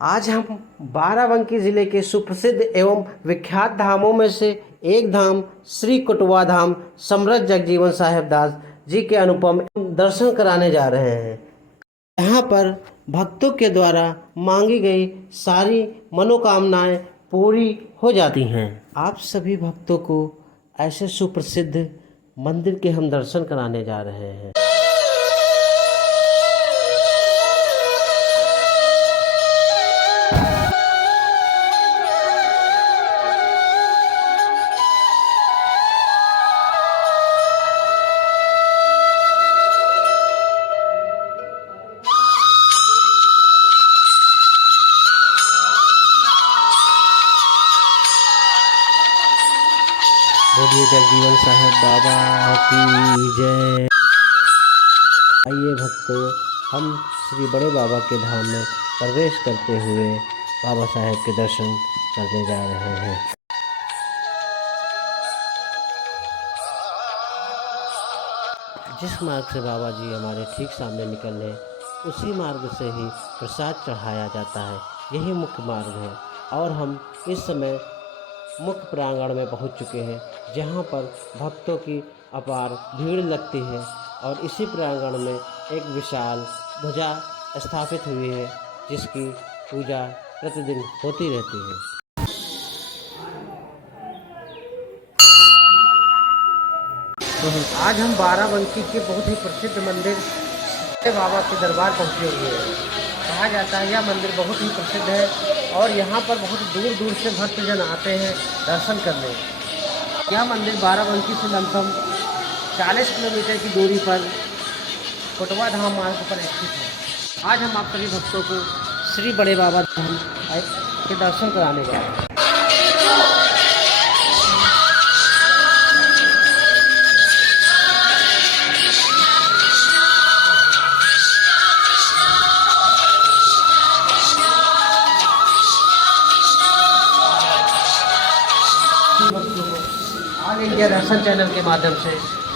आज हम बाराबंकी जिले के सुप्रसिद्ध एवं विख्यात धामों में से एक धाम श्री कुटवा धाम समृद्ध जगजीवन साहेब दास जी के अनुपम दर्शन कराने जा रहे हैं। यहाँ पर भक्तों के द्वारा मांगी गई सारी मनोकामनाएं पूरी हो जाती हैं। आप सभी भक्तों को ऐसे सुप्रसिद्ध मंदिर के हम दर्शन कराने जा रहे हैं। बोलिए जगजीवन साहेब बाबा की जय। आइए भक्तों, हम श्री बड़े बाबा के धाम में प्रवेश करते हुए बाबा साहेब के दर्शन करने जा रहे हैं। जिस मार्ग से बाबा जी हमारे ठीक सामने निकले उसी मार्ग से ही प्रसाद चढ़ाया जाता है। यही मुख्य मार्ग है और हम इस समय मुख्य प्रांगण में पहुंच चुके हैं, जहां पर भक्तों की अपार भीड़ लगती है और इसी प्रांगण में एक विशाल ध्वजा स्थापित हुई है, जिसकी पूजा प्रतिदिन होती रहती है। आज हम बाराबंकी के बहुत ही प्रसिद्ध मंदिर बाबा के दरबार पहुंचे हुए हैं। कहा जाता है यह मंदिर बहुत ही प्रसिद्ध है और यहाँ पर बहुत दूर दूर से भक्तजन आते हैं दर्शन करने। यह मंदिर बाराबंकी से लगभग 40 किलोमीटर की दूरी पर कुटवा धाम मार्ग पर स्थित है। आज हम आप सभी भक्तों को श्री बड़े बाबा धाम के दर्शन कराने गए हैं। ऑल इंडिया दर्शन चैनल के माध्यम से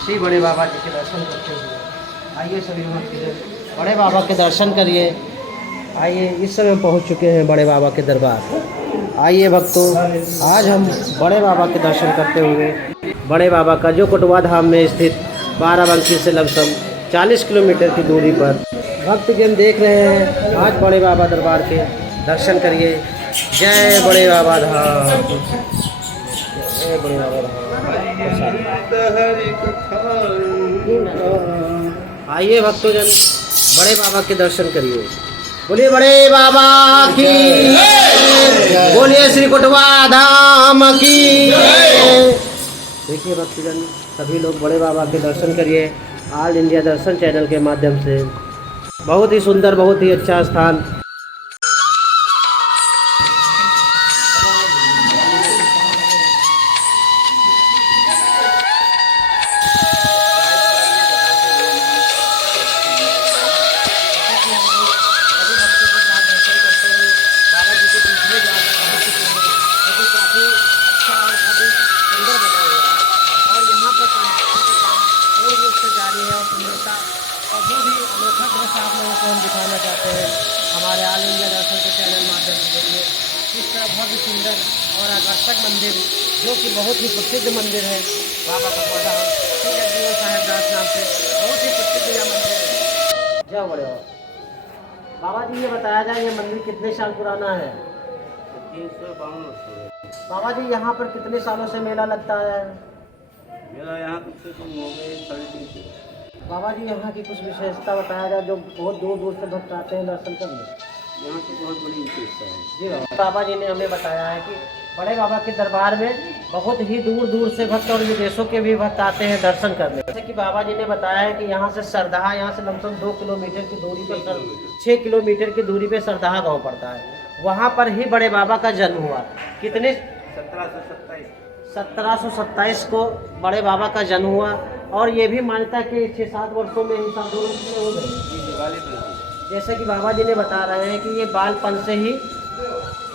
श्री बड़े बाबा जी के दर्शन करते हुए आइए सभी भक्त बड़े बाबा के दर्शन करिए। आइए, इस समय पहुंच चुके हैं बड़े बाबा के दरबार। आइए भक्तों, आज हम बड़े बाबा के दर्शन करते हुए बड़े बाबा का जो कुटवा धाम में स्थित बाराबंकी से लगभग 40 किलोमीटर की दूरी पर भक्तजन देख रहे हैं। आज बड़े बाबा दरबार के दर्शन करिए। जय बड़े बाबा धाम, जय बड़े बाबा धाम। आइए भक्तों जन, बड़े बाबा के दर्शन करिए। बोलिए बड़े बाबा की, बोलिए श्री कुटवा धाम की। देखिए भक्तजन, सभी लोग बड़े बाबा के दर्शन करिए ऑल इंडिया दर्शन चैनल के माध्यम से। बहुत ही सुंदर, बहुत ही अच्छा स्थान। हम दिखाना चाहते हैं हमारे ऑल इंडिया दर्शन के चैनल माध्यम से। देखिए इस तरह बहुत ही सुंदर और आकर्षक मंदिर, जो कि बहुत ही प्रसिद्ध मंदिर है बाबा कुटवा धाम श्री जगजीवन साहेब दास नाम से बहुत ही प्रसिद्ध यह मंदिर है। जय बड़े बाबा जी, ये बताया जाए ये मंदिर कितने साल पुराना है? 352 बाबा जी, यहाँ पर कितने सालों से मेला लगता है? मेरा यहाँ कम से कम हो गए 3.5। बाबा जी, यहाँ की कुछ विशेषता बताया जाए, जो बहुत दूर दूर से भक्त आते हैं दर्शन करने। यहाँ की बहुत बड़ी विशेषता है। जी बाबा जी ने हमें बताया है कि बड़े बाबा के दरबार में बहुत ही दूर दूर से भक्त और विदेशों के भी भक्त आते हैं दर्शन करने। जैसे कि बाबा जी ने बताया है कि यहाँ से सरदाहा, यहाँ से लगभग 2 किलोमीटर की दूरी पर 6 किलोमीटर की दूरी पे सरदाहा गाँव पड़ता है। वहाँ पर ही बड़े बाबा का जन्म हुआ। कितने? 1727 को बड़े बाबा का जन्म हुआ। और ये भी मान्यता कि 6-7 वर्षों में ही साधु हो गए। जैसे कि बाबा जी ने बता रहे हैं कि ये बालपन से ही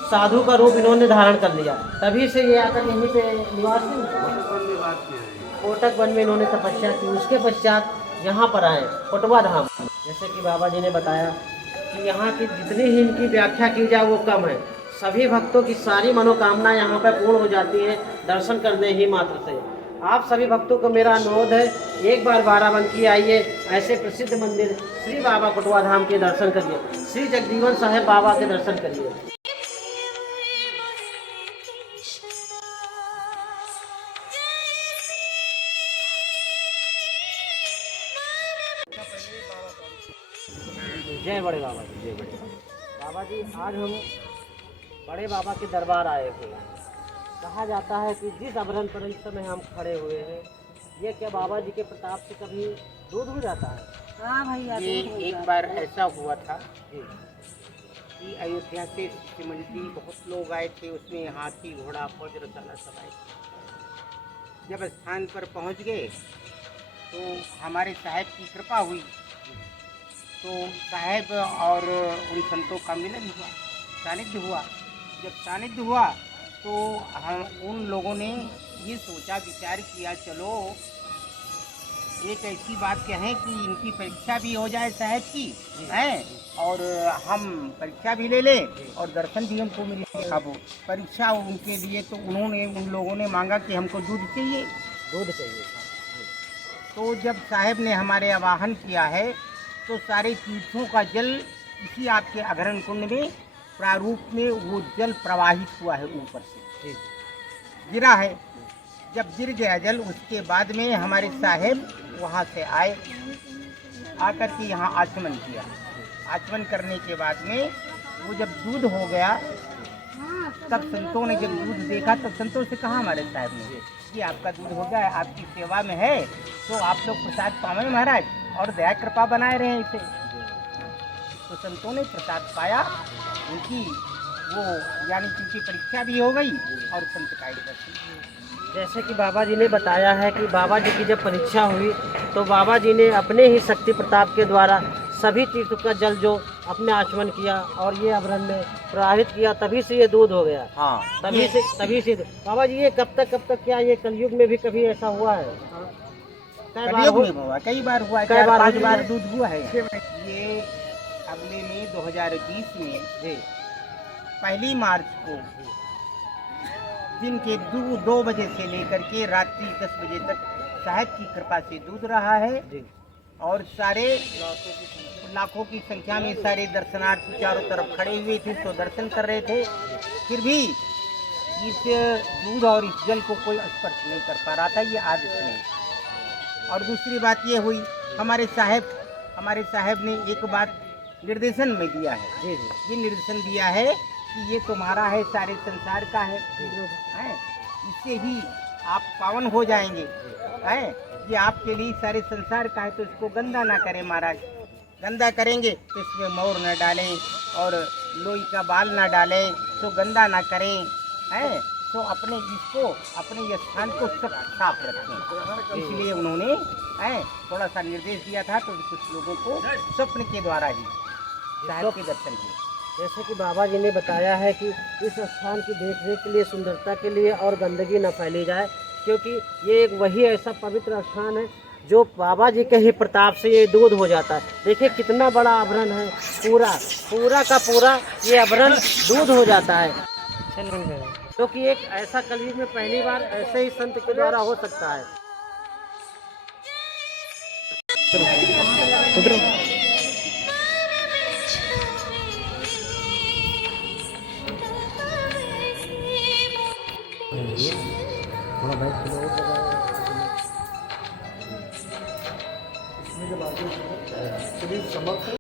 साधु का रूप इन्होंने धारण कर लिया, तभी से ये आकर यहीं पे निवास कोटक वन में इन्होंने तपस्या की। उसके पश्चात यहाँ पर आए कुटवा धाम। जैसे कि बाबा जी ने बताया कि यहाँ की जितनी ही इनकी व्याख्या की जाए वो कम है। सभी भक्तों की सारी मनोकामनाएं यहाँ पर पूर्ण हो जाती है दर्शन करने ही मात्र से। आप सभी भक्तों को मेरा अनुरोध है, एक बार बाराबंकी आइए, ऐसे प्रसिद्ध मंदिर श्री बाबा कुटवा धाम के दर्शन करिए, श्री जगजीवन साहेब बाबा के दर्शन करिए। जय बड़े बाबा जी, जय बड़े बाबा। बाबा जी, आज हम बड़े बाबा के दरबार आए हुए हैं। कहा जाता है कि जिस अभरण पर इस समय हम खड़े हुए हैं, ये क्या बाबा जी के प्रताप से कभी दूध हो जाता है? हाँ भैया, ये एक बार ऐसा हुआ था जी कि अयोध्या से शिमंडी बहुत लोग आए थे, उसमें हाथी घोड़ा फौज रसाला सब आए थे। जब स्थान पर पहुंच गए तो हमारे साहब की कृपा हुई, तो साहब और उन संतों का मिलन हुआ, सानिध्य हुआ। जब सानिध्य हुआ तो हम उन लोगों ने ये सोचा विचार किया, चलो एक ऐसी बात कहें कि इनकी परीक्षा भी हो जाए साहब की, हैं, और हम परीक्षा भी ले लें और दर्शन भी हमको मिले। अब परीक्षा उनके लिए तो उन लोगों ने मांगा कि हमको दूध चाहिए। दूध चाहिए। तो जब साहब ने हमारे आवाहन किया है तो सारे तीर्थों का जल इसी आपके अघरण कुंड में प्रारूप में वो जल प्रवाहित हुआ है, ऊपर से गिरा है। जब गिर गया जल, उसके बाद में हमारे साहब वहाँ से आए, आकर के यहाँ आचमन किया। आचमन करने के बाद में वो जब दूध हो गया, तब संतों ने जब दूध देखा, तब संतों से कहा हमारे साहब ने कि आपका दूध हो गया है, आपकी सेवा में है, तो आप लोग प्रसाद पावें महाराज, और दया कृपा बनाए रहे इसे। तो संतों ने प्रसाद पाया, उनकी वो यानी कि उनकी परीक्षा भी हो गई और संत का दर्शन। जैसे कि बाबा जी ने बताया है कि बाबा जी की जब परीक्षा हुई तो बाबा जी ने अपने ही शक्ति प्रताप के द्वारा सभी तीर्थों का जल जो अपने आचमन किया और ये अभरण में प्रवाहित किया, तभी से ये दूध हो गया। हाँ, तभी से बाबा जी, ये कब तक क्या ये कलयुग में भी कभी ऐसा हुआ है? कई बार हुआ, कई बार हुआ, कई बार 4-5 बार दूध हुआ है। ये अगले में 2020 में जी 1 मार्च को दिन के 2 बजे से लेकर के रात्रि 10 बजे तक साहब की कृपा से दूध रहा है। जी और सारे लाखों की संख्या में सारे दर्शनार्थी चारों तरफ खड़े हुए थे, तो दर्शन कर रहे थे। फिर भी इस दूध और इस जल को कोई स्पर्श नहीं कर पा रहा था, ये आदत नहीं। और दूसरी बात ये हुई, हमारे साहब ने एक बात निर्देशन में दिया है। जी जी ये निर्देशन दिया है कि ये तुम्हारा है, सारे संसार का है, हैं, इससे ही आप पावन हो जाएंगे, हैं, ये आपके लिए सारे संसार का है, तो इसको गंदा ना करें महाराज। गंदा करेंगे तो इसमें मोर न डालें और लोई का बाल ना डालें, तो गंदा ना करें, हैं, तो अपने ये स्थान को साफ रखें। इसलिए उन्होंने थोड़ा सा निर्देश दिया था, तो कुछ लोगों को स्वप्न के द्वारा ही साहब के दर्शन किए। जैसे कि बाबा जी ने बताया है कि इस स्थान की देखरेख के लिए, सुंदरता के लिए और गंदगी न फैली जाए, क्योंकि ये एक वही ऐसा पवित्र स्थान है जो बाबा जी के ही प्रताप से ये दूध हो जाता है। देखिए कितना बड़ा आभरण है, पूरा का पूरा ये आभरण दूध हो जाता है, क्योंकि एक ऐसा कलयुग में पहली बार ऐसे ही संत के द्वारा हो सकता है। थोड़ा बहुत किलो और लगाओ। इसमें जब आगे